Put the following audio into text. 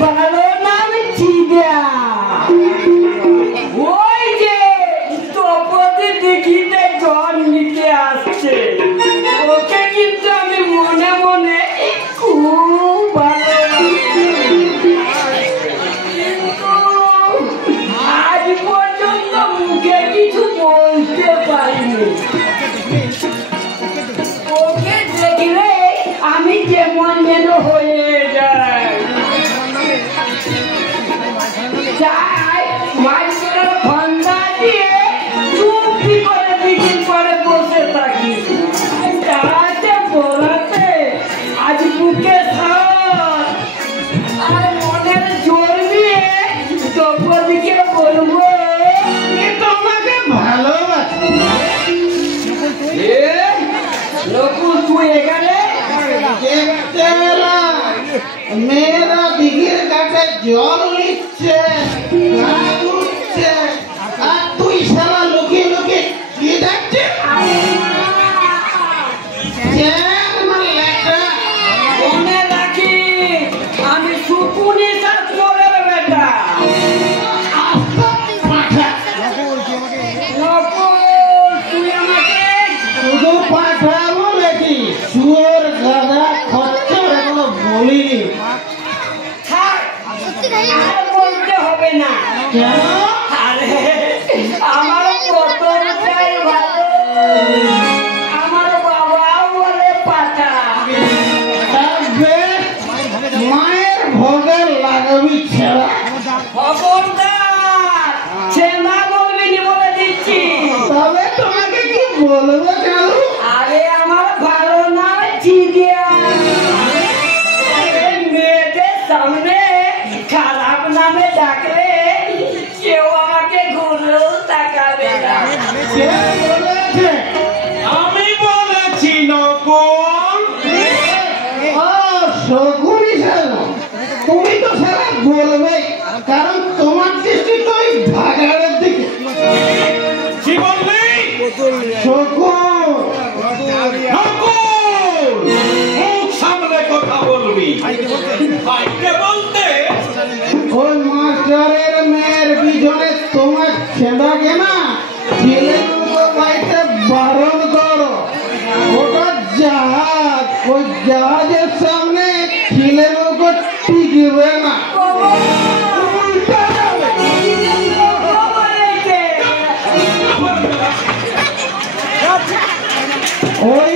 ভালো নাম চিড়া ওই যে তপতে দেখিতে জল নিতে আসছে ওকে কিন্তু আমি মনে মনে খুব ভালো কিন্তু আজ পর্যন্ত মুখে কিছু বলতে পারিনি ওকে দেখলে আমি যেমন যেন হয়ে যাই চাই মাঝখানে ফন্দা দিয়ে চুপি করে বিক্রি করে বসে থাকি তাতে বলাতে আজ বুকে সার আর মনের জোর নিয়ে দ্রৌপদীকে বলবো তোমাকে ভালোবাসি নকুল তুই এখানে মেয়েরা দিঘির কাছে জল নিচ্ছে আর তুই সারা লুকিয়ে লুকিয়ে কি দেখছিস মনে রাখি আমি সুকুনি চাষ করে বেটা তুই আমাকে শুধু পাঠাবো নাকি সুর গাদা খচ্চর এখনো বলিনি বলতে হবে না কেন আমার প্রথমটাই ভালো আমার বাবাও বলে পাঠা মায়ের ভোগে লাগাবি ছেড়া খবরদার ছেনা বলবি নি বলে দিচ্ছি তবে তোমাকে কি বলবো কেন আরে আমার ভালো না চিড়িয়া মেয়েদের সামনে খারাপ নামে ডাকলে কেউ আমাকে ঘুরেও তাকাবে না আমি বলেছি নকুল শকুনি তুমি তো সারা বলবে কারণ তোমার দৃষ্টি তো ওই ভাগাড়ের দিকে কি বললি শকুন মুখ সামনে কথা বলবি ভাইকে বলতে ওই মাস্টারের মেয়ের পিছনে তোমার ছেদাকে না ছেলেগুলো বাড়িতে বারণ করো ওটা জাহাজ ওই জাহাজের সামনে ছেলেগুলো টিকবে না ওই